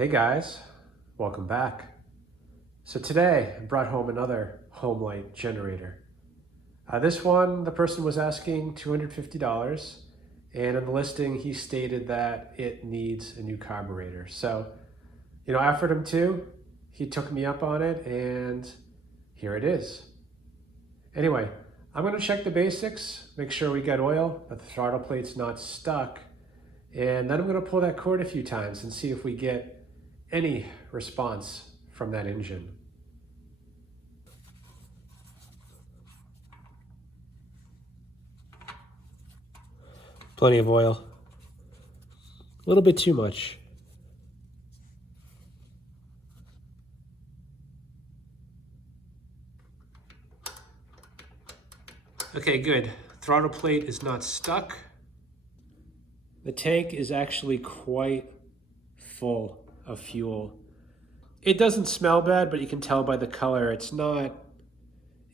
Hey guys, welcome back. So today I brought home another home light generator. This one, the person was asking $250, and in the listing he stated that it needs a new carburetor. So, I offered him two, he took me up on it, and here it is. Anyway, I'm gonna check the basics, make sure we got oil, that the throttle plate's not stuck, and then I'm gonna pull that cord a few times and see if we get any response from that engine. Plenty of oil. A little bit too much. Okay, good. Throttle plate is not stuck. The tank is actually quite full of fuel. It doesn't smell bad, but you can tell by the color it's not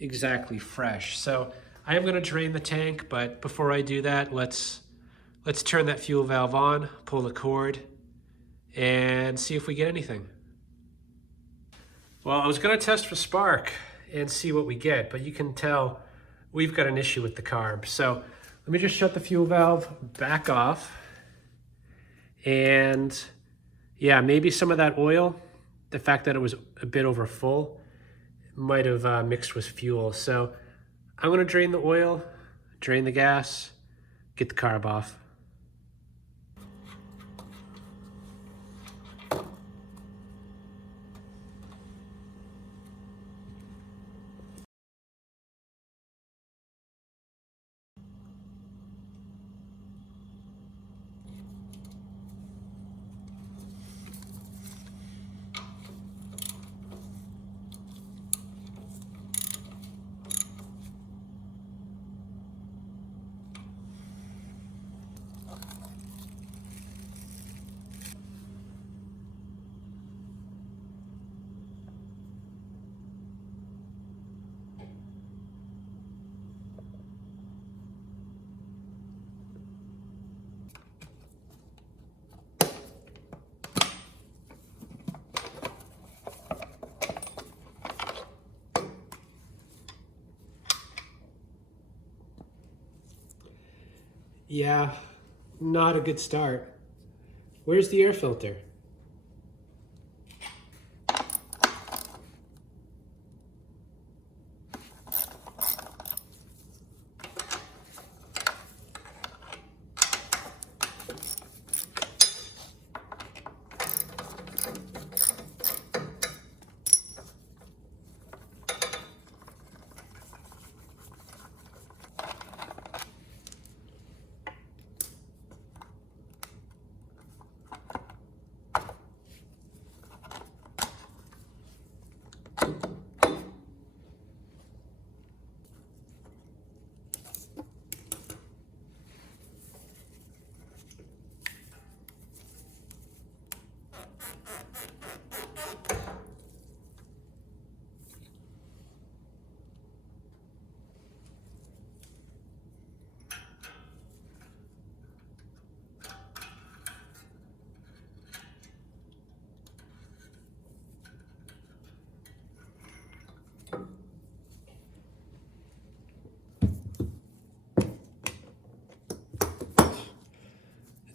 exactly fresh. So I am going to drain the tank, but before I do that, let's turn that fuel valve on, pull the cord, and see if we get anything. Well, I was going to test for spark and see what we get, but you can tell we've got an issue with the carb. So let me just shut the fuel valve back off. And yeah, maybe some of that oil, the fact that it was a bit over full, might have mixed with fuel. So I'm going to drain the oil, drain the gas, get the carb off. Yeah, not a good start. Where's the air filter?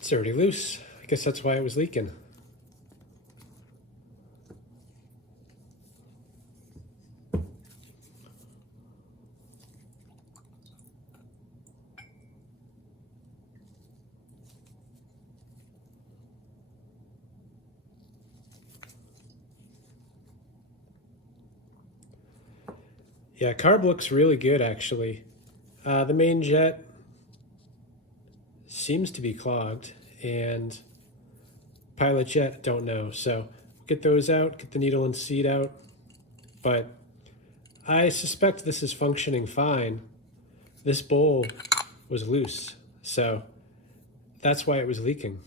It's already loose. I guess that's why it was leaking. Yeah, carb looks really good actually. The main jet seems to be clogged, and pilot jet, don't know. So get those out, get the needle and seat out. But I suspect this is functioning fine. This bowl was loose, so that's why it was leaking.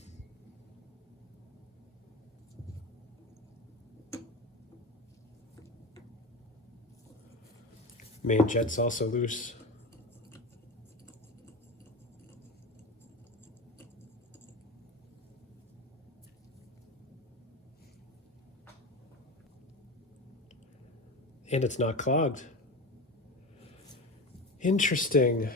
Main jet's also loose. And it's not clogged. Interesting.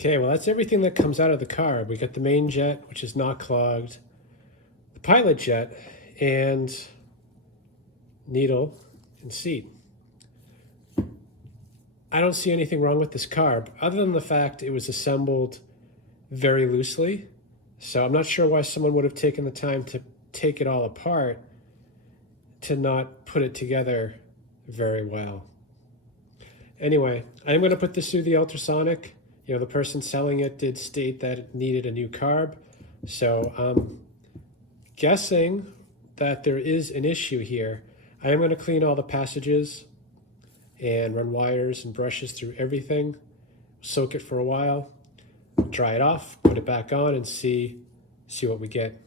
Okay, well, that's everything that comes out of the carb. We got the main jet, which is not clogged, the pilot jet, and needle and seat. I don't see anything wrong with this carb, other than the fact it was assembled very loosely. So I'm not sure why someone would have taken the time to take it all apart to not put it together very well. Anyway, I'm going to put this through the ultrasonic. You know, the person selling it did state that it needed a new carb. So I'm guessing that there is an issue here. I am going to clean all the passages and run wires and brushes through everything, soak it for a while, dry it off, put it back on, and see what we get.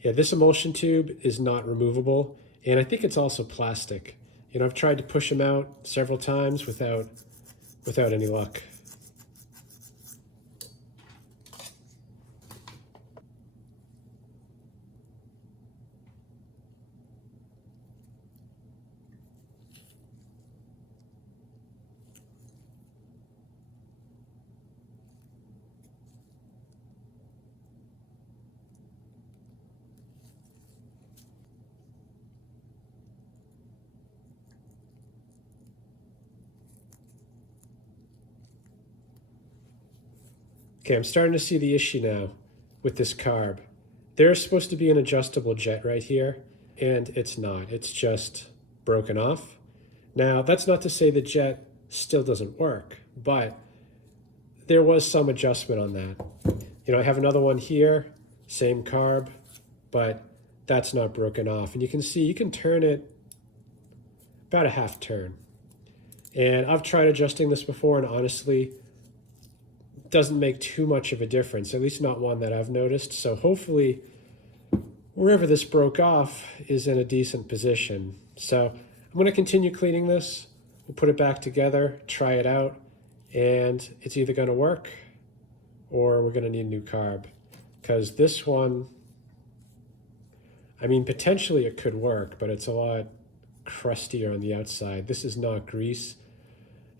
Yeah, this emulsion tube is not removable, and I think it's also plastic. You know, I've tried to push them out several times without any luck. Okay, I'm starting to see the issue now with this carb. There's supposed to be an adjustable jet right here, and it's not. It's just broken off. Now, that's not to say the jet still doesn't work, but there was some adjustment on that. You know, I have another one here, same carb, but that's not broken off. And you can see, you can turn it about a half turn. And I've tried adjusting this before, and honestly, doesn't make too much of a difference, at least not one that I've noticed. So hopefully wherever this broke off is in a decent position. So I'm going to continue cleaning this. We'll put it back together, try it out, and it's either going to work or we're going to need a new carb. Because this one, I mean, potentially it could work, but it's a lot crustier on the outside. This is not grease.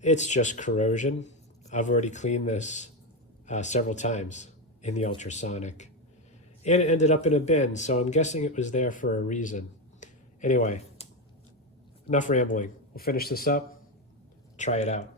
It's just corrosion. I've already cleaned this several times in the ultrasonic. And it ended up in a bin, so I'm guessing it was there for a reason. Anyway, enough rambling. We'll finish this up, try it out.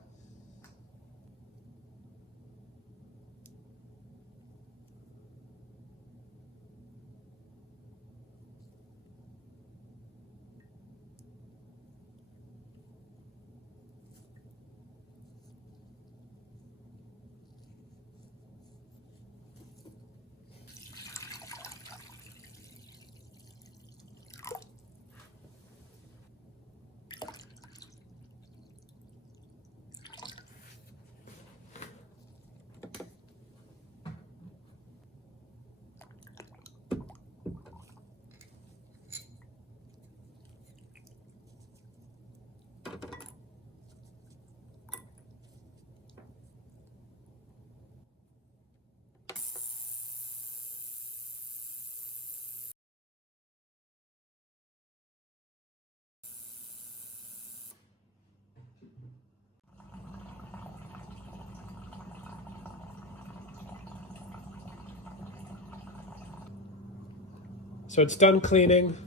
So it's done cleaning.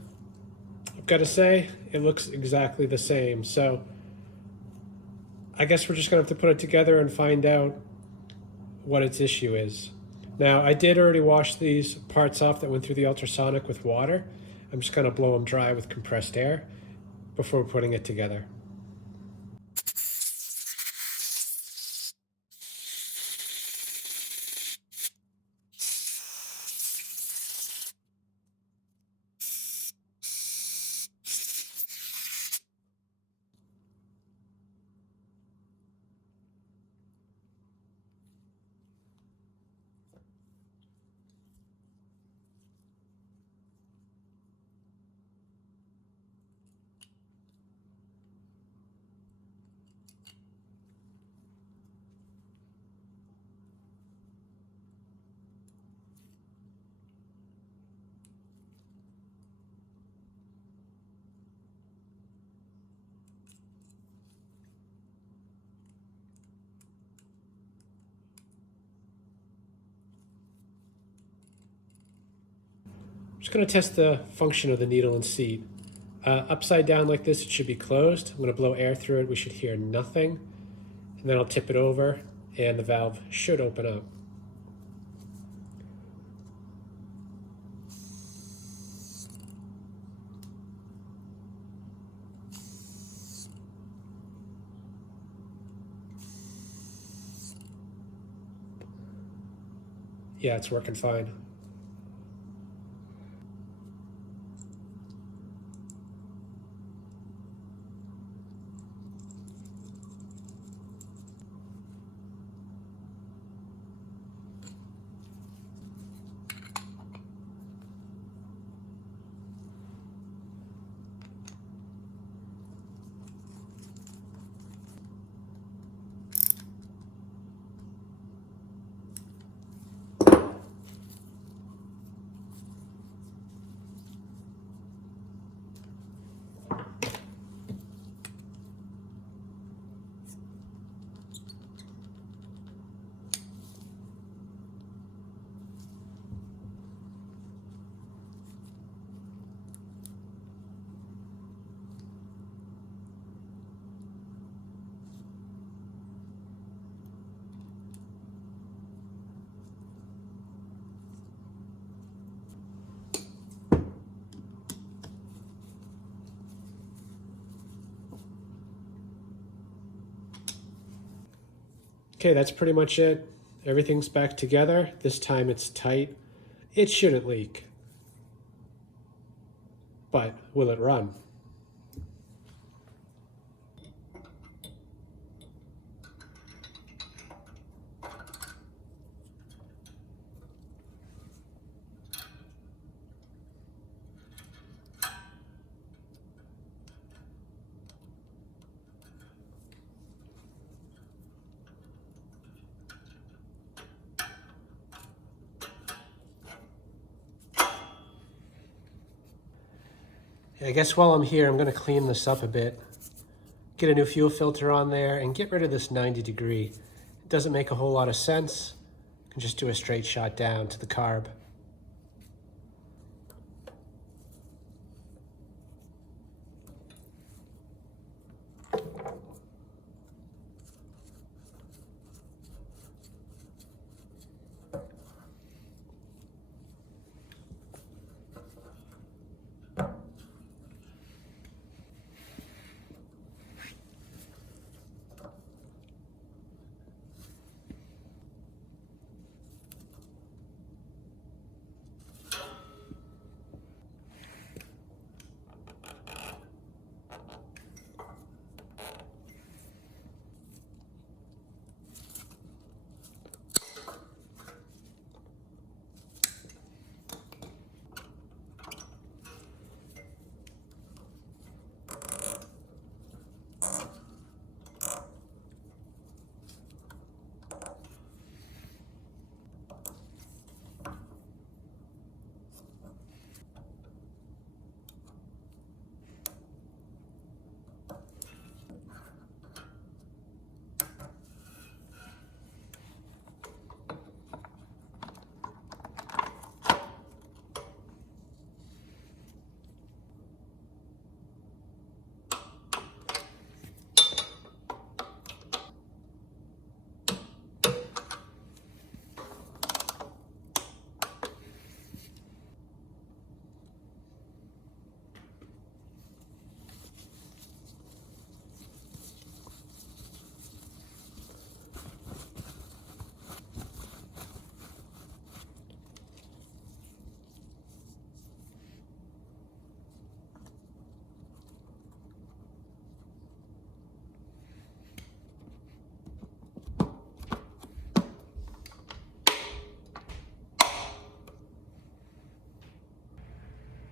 I've got to say, it looks exactly the same. So I guess we're just going to have to put it together and find out what its issue is. Now, I did already wash these parts off that went through the ultrasonic with water. I'm just going to blow them dry with compressed air before putting it together. I'm just going to test the function of the needle and seat. Upside down like this, it should be closed. I'm going to blow air through it. We should hear nothing. And then I'll tip it over, and the valve should open up. Yeah, it's working fine. Okay, that's pretty much it. Everything's back together. This time it's tight. It shouldn't leak. But will it run? I guess while I'm here, I'm going to clean this up a bit. Get a new fuel filter on there and get rid of this 90 degree. It doesn't make a whole lot of sense. You can just do a straight shot down to the carb.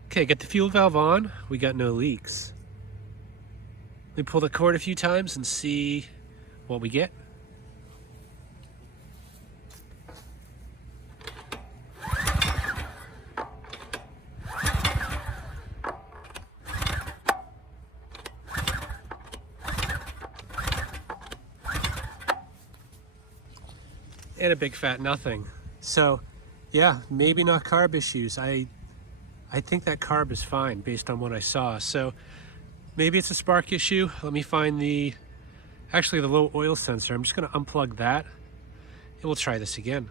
Okay, get the fuel valve on. We got no leaks. We pull the cord a few times and see what we get. And a big fat nothing. So yeah, maybe not carb issues. I I think that carb is fine based on what I saw. So maybe it's a spark issue. Let me find the low oil sensor. I'm just gonna unplug that and we'll try this again.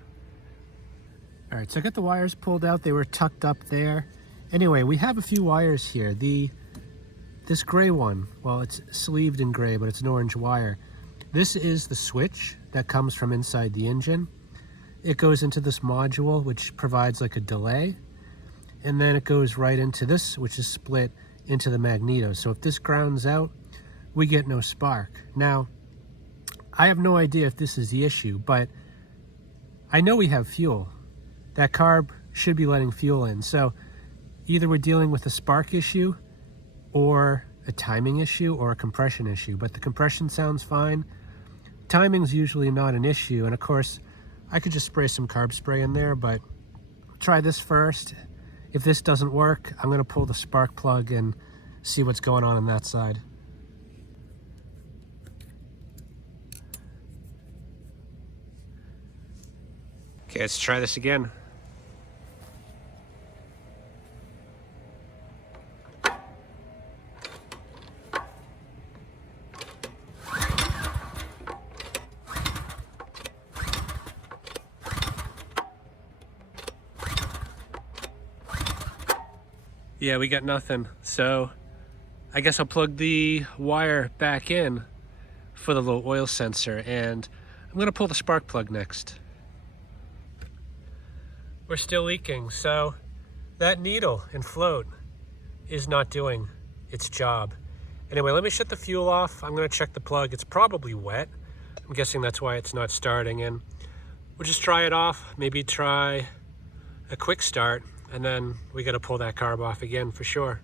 All right, so I got the wires pulled out. They were tucked up there. Anyway, we have a few wires here. This gray one, well, it's sleeved in gray, but it's an orange wire. This is the switch that comes from inside the engine. It goes into this module, which provides like a delay. And then it goes right into this, which is split into the magneto. So if this grounds out, we get no spark. Now, I have no idea if this is the issue, but I know we have fuel. That carb should be letting fuel in. So either we're dealing with a spark issue or a timing issue or a compression issue, but the compression sounds fine. Timing's usually not an issue. And of course, I could just spray some carb spray in there, but try this first. If this doesn't work, I'm gonna pull the spark plug and see what's going on that side. Okay, let's try this again. Yeah, we got nothing. So I guess I'll plug the wire back in for the low oil sensor, and I'm gonna pull the spark plug next. We're still leaking, so that needle and float is not doing its job. Anyway, let me shut the fuel off. I'm gonna check the plug. It's probably wet. I'm guessing that's why it's not starting, and we'll just try it off, maybe try a quick start, and then we gotta pull that carb off again for sure.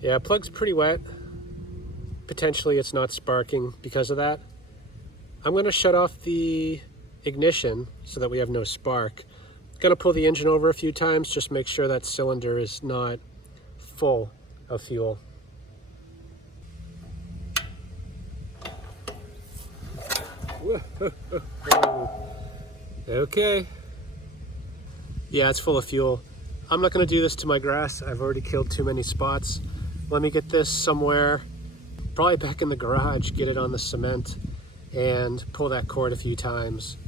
Yeah, plug's pretty wet. Potentially it's not sparking because of that. I'm gonna shut off the ignition so that we have no spark. Gonna pull the engine over a few times, just make sure that cylinder is not full of fuel. Okay. Yeah, it's full of fuel. I'm not gonna do this to my grass. I've already killed too many spots. Let me get this somewhere, probably back in the garage, get it on the cement and pull that cord a few times.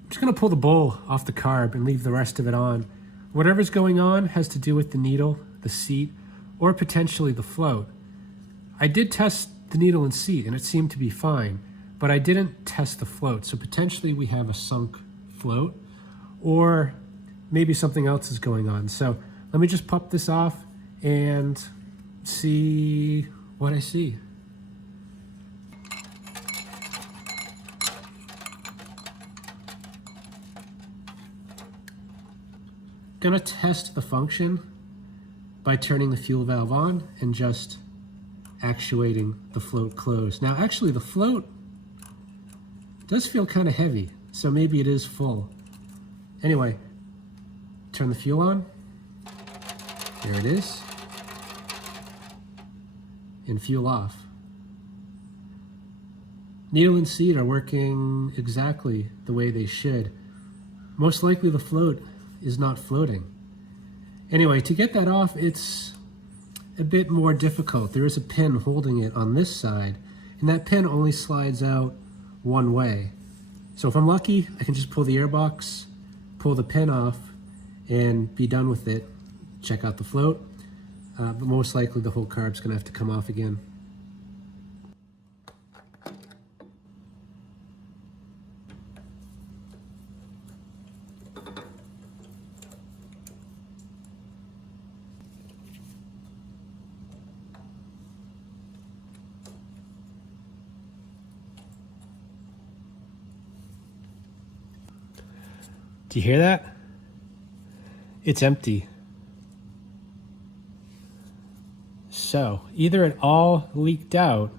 I'm just gonna pull the bowl off the carb and leave the rest of it on. Whatever's going on has to do with the needle, the seat, or potentially the float. I did test the needle and seat and it seemed to be fine, but I didn't test the float. So potentially we have a sunk float or maybe something else is going on. So let me just pop this off and see what I see. Gonna test the function by turning the fuel valve on and just actuating the float closed. Now actually the float does feel kind of heavy, so maybe it is full. Anyway, turn the fuel on. There it is. And fuel off. Needle and seat are working exactly the way they should. Most likely the float is not floating. Anyway, to get that off, it's a bit more difficult. There is a pin holding it on this side, and that pin only slides out one way. So if I'm lucky, I can just pull the airbox pull the pin off and be done with it. Check out the float, but most likely the whole carb's gonna have to come off again. Do you hear that? It's empty. So either it all leaked out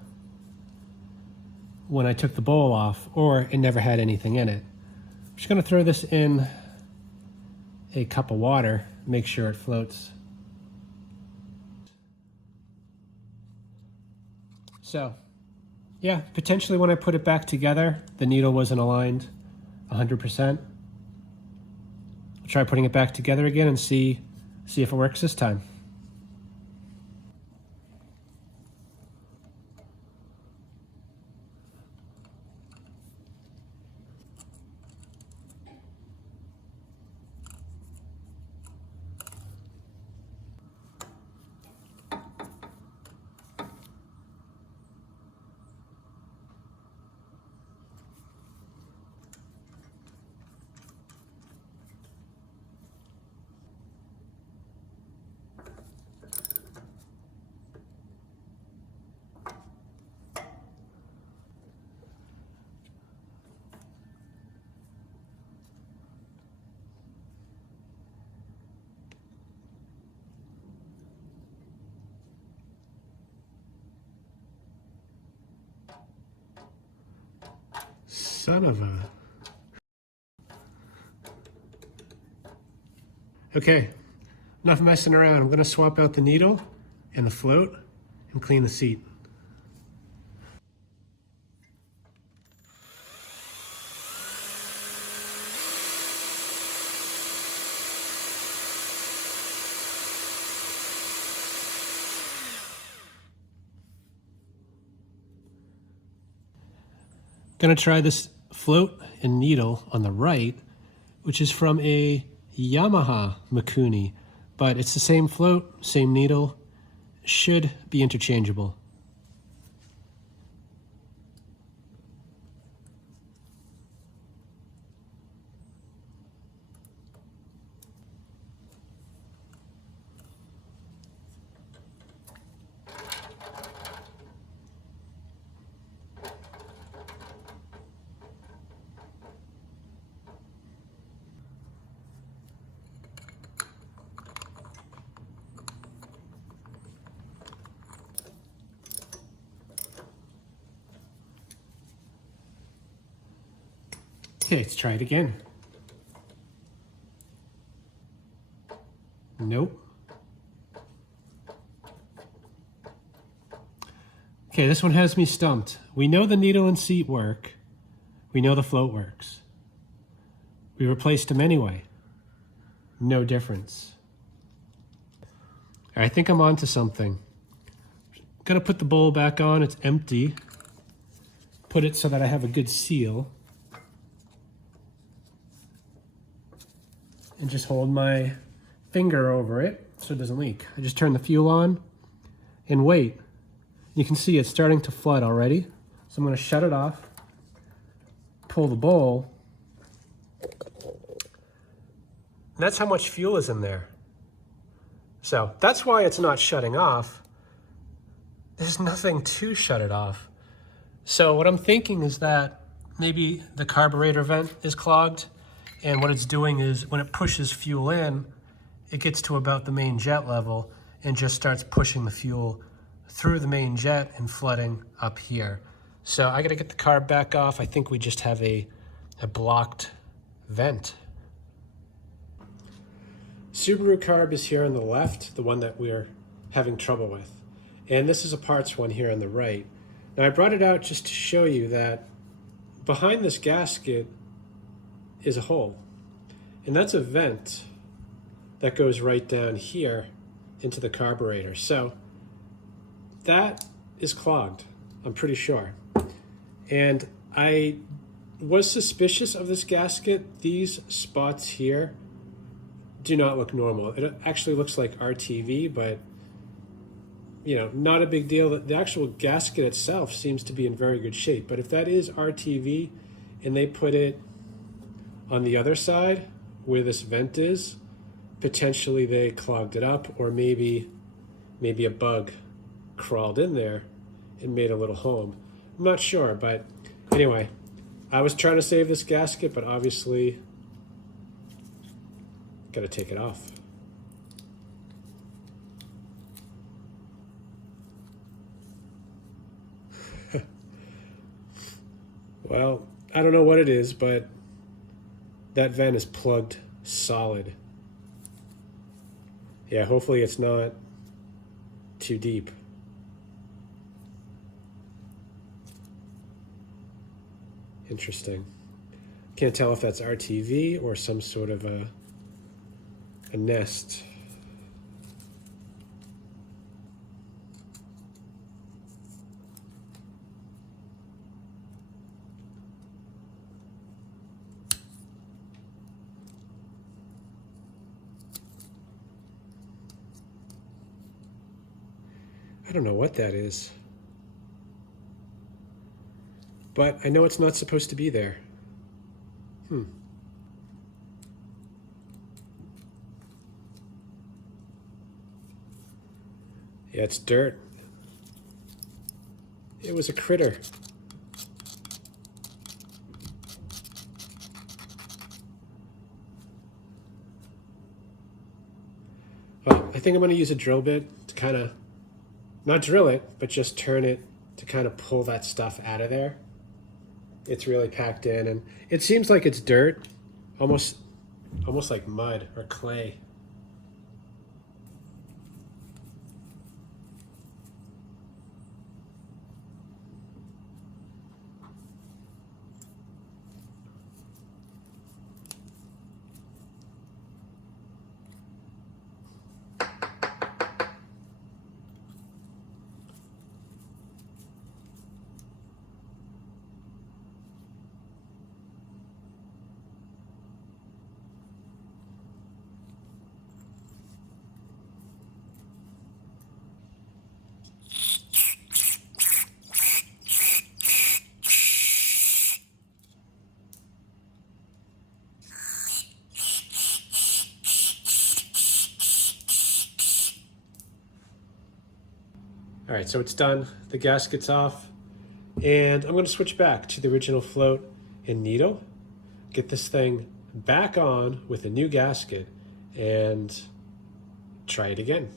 when I took the bowl off, or it never had anything in it. I'm just gonna throw this in a cup of water, make sure it floats. So yeah, potentially when I put it back together, the needle wasn't aligned 100%. I'll try putting it back together again and see if it works this time. Son of a... Okay, enough messing around. I'm gonna swap out the needle and the float and clean the seat. Gonna try this float and needle on the right, which is from a Yamaha Mikuni, but it's the same float, same needle, should be interchangeable. Okay, let's try it again. Nope. Okay, this one has me stumped. We know the needle and seat work. We know the float works. We replaced them anyway. No difference. I think I'm onto something. Gonna put the bowl back on, it's empty. Put it so that I have a good seal. And just hold my finger over it so it doesn't leak. I just turn the fuel on and wait. You can see it's starting to flood already. So I'm gonna shut it off, pull the bowl. And that's how much fuel is in there. So that's why it's not shutting off. There's nothing to shut it off. So what I'm thinking is that maybe the carburetor vent is clogged, and what it's doing is when it pushes fuel in, it gets to about the main jet level and just starts pushing the fuel through the main jet and flooding up here. So I gotta get the carb back off. I think we just have a blocked vent. Subaru carb is here on the left, the one that we're having trouble with. And this is a parts one here on the right. Now I brought it out just to show you that behind this gasket is a hole. And that's a vent that goes right down here into the carburetor. So that is clogged, I'm pretty sure. And I was suspicious of this gasket. These spots here do not look normal. It actually looks like RTV, but you know, not a big deal. The actual gasket itself seems to be in very good shape. But if that is RTV and they put it on the other side where this vent is, potentially they clogged it up, or maybe a bug crawled in there and made a little home. I'm not sure, but anyway, I was trying to save this gasket, but obviously got to take it off. Well, I don't know what it is, but that vent is plugged solid. Yeah, hopefully it's not too deep. Interesting. Can't tell if that's RTV or some sort of a nest. I don't know what that is, but I know it's not supposed to be there. Yeah, it's dirt. It was a critter. Well, I think I'm going to use a drill bit to kind of, not drill it, but just turn it to kind of pull that stuff out of there. It's really packed in, and it seems like it's dirt, almost like mud or clay. All right, so it's done. The gasket's off. And I'm going to switch back to the original float and needle, get this thing back on with a new gasket, and try it again.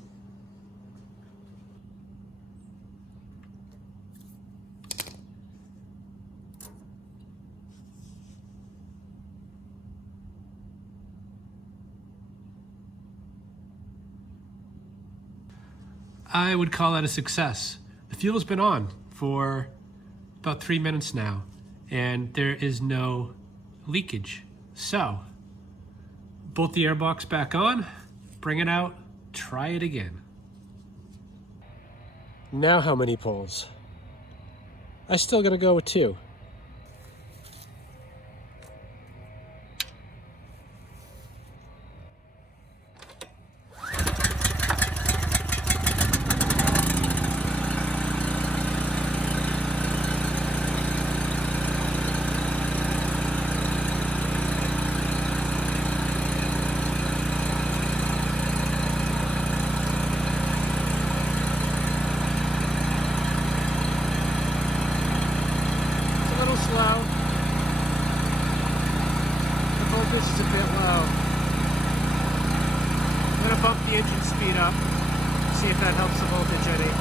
I would call that a success. The fuel's been on for about 3 minutes now, and there is no leakage. So, bolt the airbox back on, bring it out, try it again. Now how many pulls? I still gotta go with 2. Slow. The voltage is a bit low. I'm going to bump the engine speed up, see if that helps the voltage any.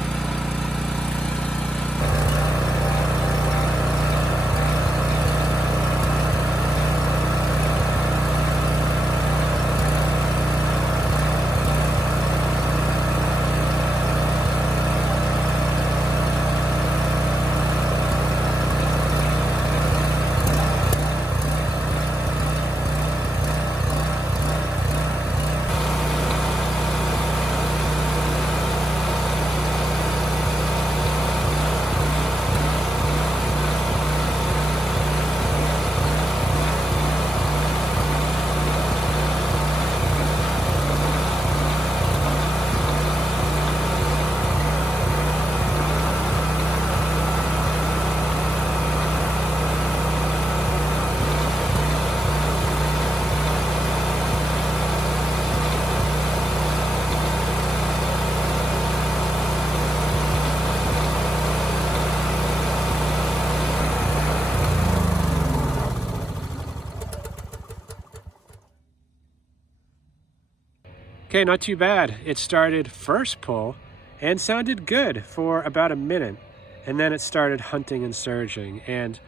Okay, not too bad. It started first pull and sounded good for about a minute. And then it started hunting and surging and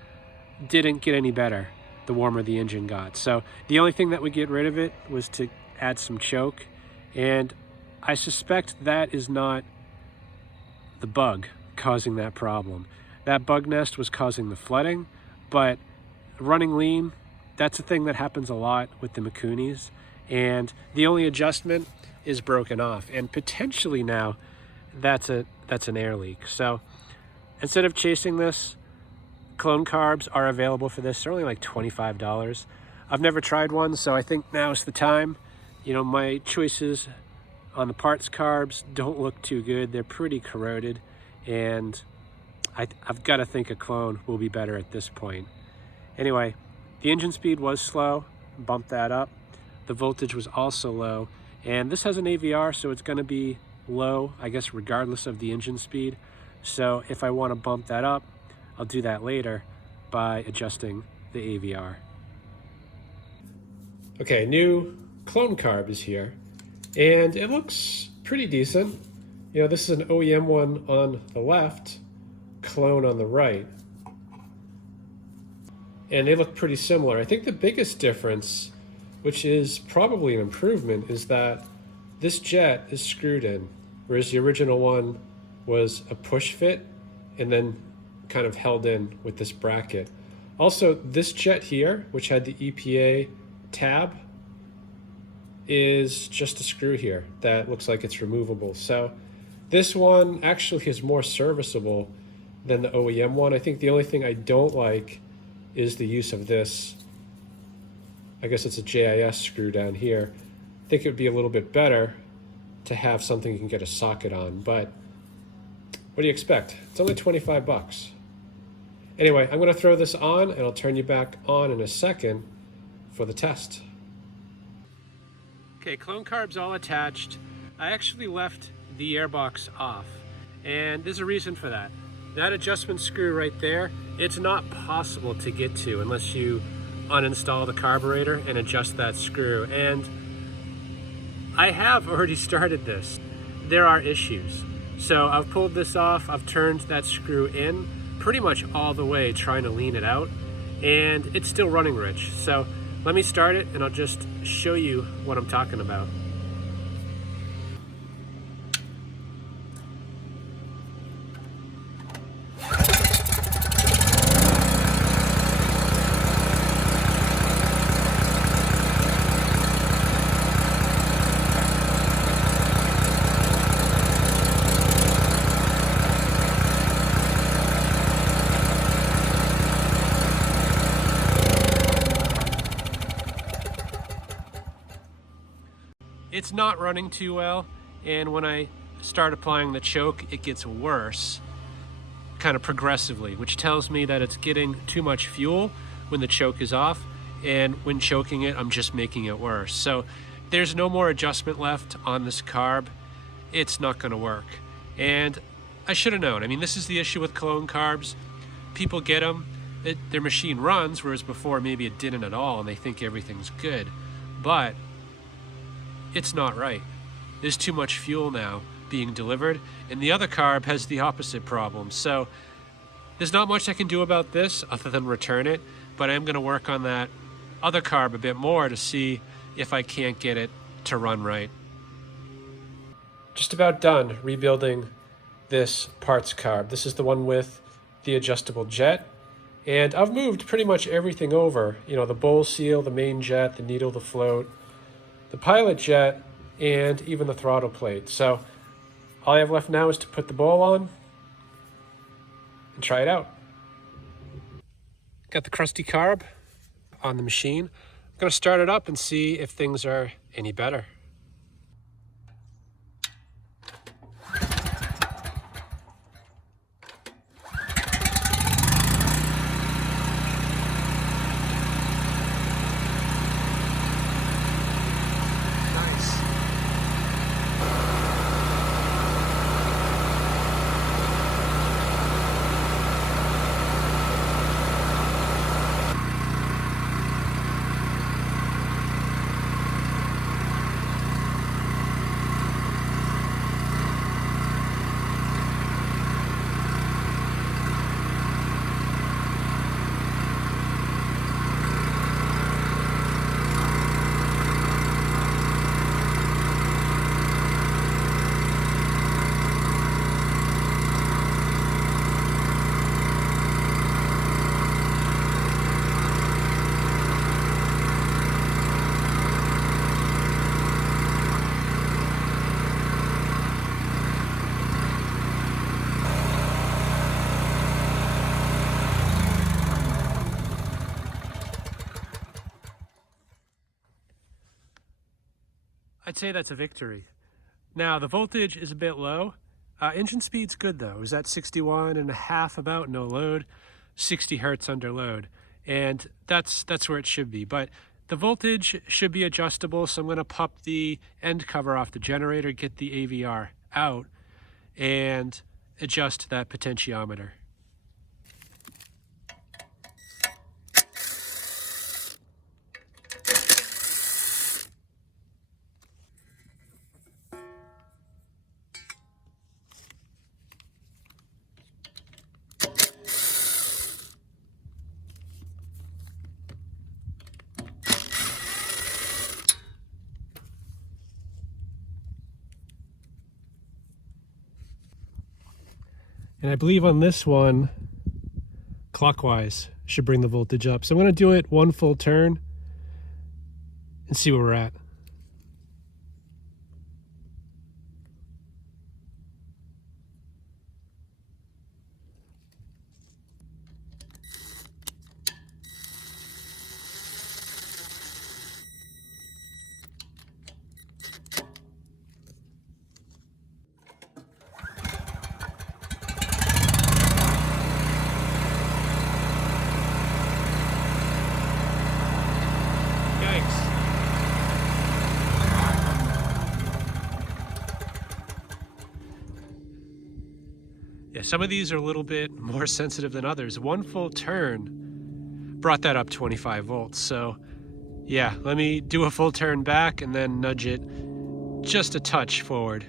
didn't get any better the warmer the engine got. So the only thing that would get rid of it was to add some choke. And I suspect that is not the bug causing that problem. That bug nest was causing the flooding, but running lean, that's a thing that happens a lot with the Mikunis. And the only adjustment is broken off. And potentially now that's an air leak. So instead of chasing this, clone carbs are available for this. They're only like $25. I've never tried one, so I think now's the time. You know, my choices on the parts carbs don't look too good. They're pretty corroded, and I've got to think a clone will be better at this point. Anyway, the engine speed was slow, bumped that up. The voltage was also low, and this has an AVR, so it's going to be low, I guess, regardless of the engine speed. So if I want to bump that up, I'll do that later by adjusting the AVR. Okay, new clone carb is here, and it looks pretty decent. You know, this is an OEM one on the left, clone on the right. And they look pretty similar. I think the biggest difference, which is probably an improvement, is that this jet is screwed in, whereas the original one was a push fit and then kind of held in with this bracket. Also, this jet here, which had the EPA tab, is just a screw here that looks like it's removable. So this one actually is more serviceable than the OEM one. I think the only thing I don't like is the use of this, I guess it's a JIS screw down here. I think it would be a little bit better to have something you can get a socket on, but what do you expect? It's only 25 bucks. Anyway, I'm gonna throw this on and I'll turn you back on in a second for the test. Okay, clone carb's all attached. I actually left the airbox off, and there's a reason for that. That adjustment screw right there, it's not possible to get to unless you uninstall the carburetor and adjust that screw. And I have already started this. There are issues. So I've pulled this off, I've turned that screw in pretty much all the way trying to lean it out, and it's still running rich. So let me start it and I'll just show you what I'm talking about. It's not running too well, and when I start applying the choke, it gets worse, kind of progressively, which tells me that it's getting too much fuel when the choke is off, and when choking it, I'm just making it worse. So there's no more adjustment left on this carb. It's not gonna work. And I should have known. I mean, this is the issue with clone carbs. People get them, their machine runs, whereas before maybe it didn't at all, and they think everything's good. But it's not right. There's too much fuel now being delivered, and the other carb has the opposite problem. So there's not much I can do about this other than return it, but I'm gonna work on that other carb a bit more to see if I can't get it to run right. Just about done rebuilding this parts carb. This is the one with the adjustable jet, and I've moved pretty much everything over. You know, the bowl seal, the main jet, the needle, the float, the pilot jet, and even the throttle plate. So all I have left now is to put the bowl on and try it out. Got the crusty carb on the machine. I'm gonna start it up and see if things are any better. I'd say that's a victory. Now, the voltage is a bit low. Engine speed's good though. It was at 61.5 about, no load, 60 hertz under load. And that's where it should be. But the voltage should be adjustable, so I'm gonna pop the end cover off the generator, get the AVR out, and adjust that potentiometer. And I believe on this one, clockwise should bring the voltage up. So I'm going to do it one full turn and see where we're at. Yeah, some of these are a little bit more sensitive than others. One full turn brought that up 25 volts. So yeah, let me do a full turn back and then nudge it just a touch forward.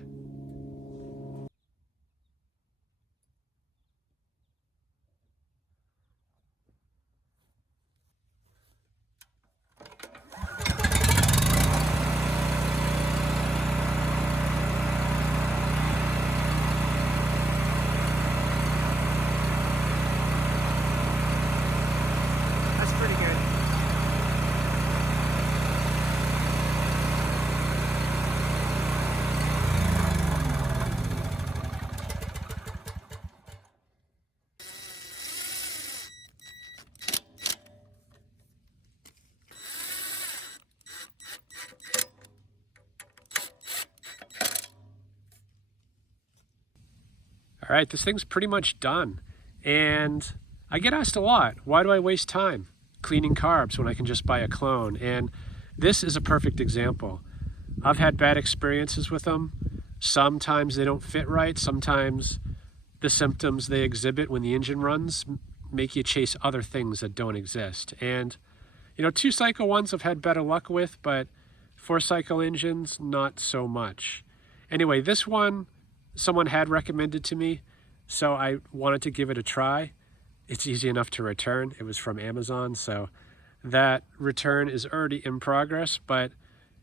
All right, this thing's pretty much done. And I get asked a lot, why do I waste time cleaning carbs when I can just buy a clone? And this is a perfect example. I've had bad experiences with them. Sometimes they don't fit right. Sometimes the symptoms they exhibit when the engine runs make you chase other things that don't exist. And, you know, 2-cycle ones I've had better luck with, but 4-cycle engines, not so much. Anyway, this one, someone had recommended to me, so I wanted to give it a try. It's easy enough to return. It was from Amazon, so that return is already in progress. But,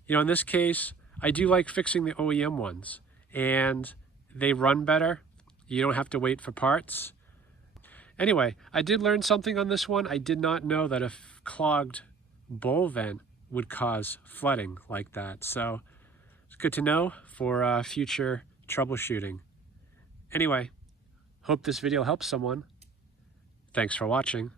you know, in this case, I do like fixing the OEM ones, and they run better. You don't have to wait for parts. Anyway, I did learn something on this one. I did not know that a clogged bowl vent would cause flooding like that. So it's good to know for future troubleshooting. Anyway, hope this video helps someone. Thanks for watching.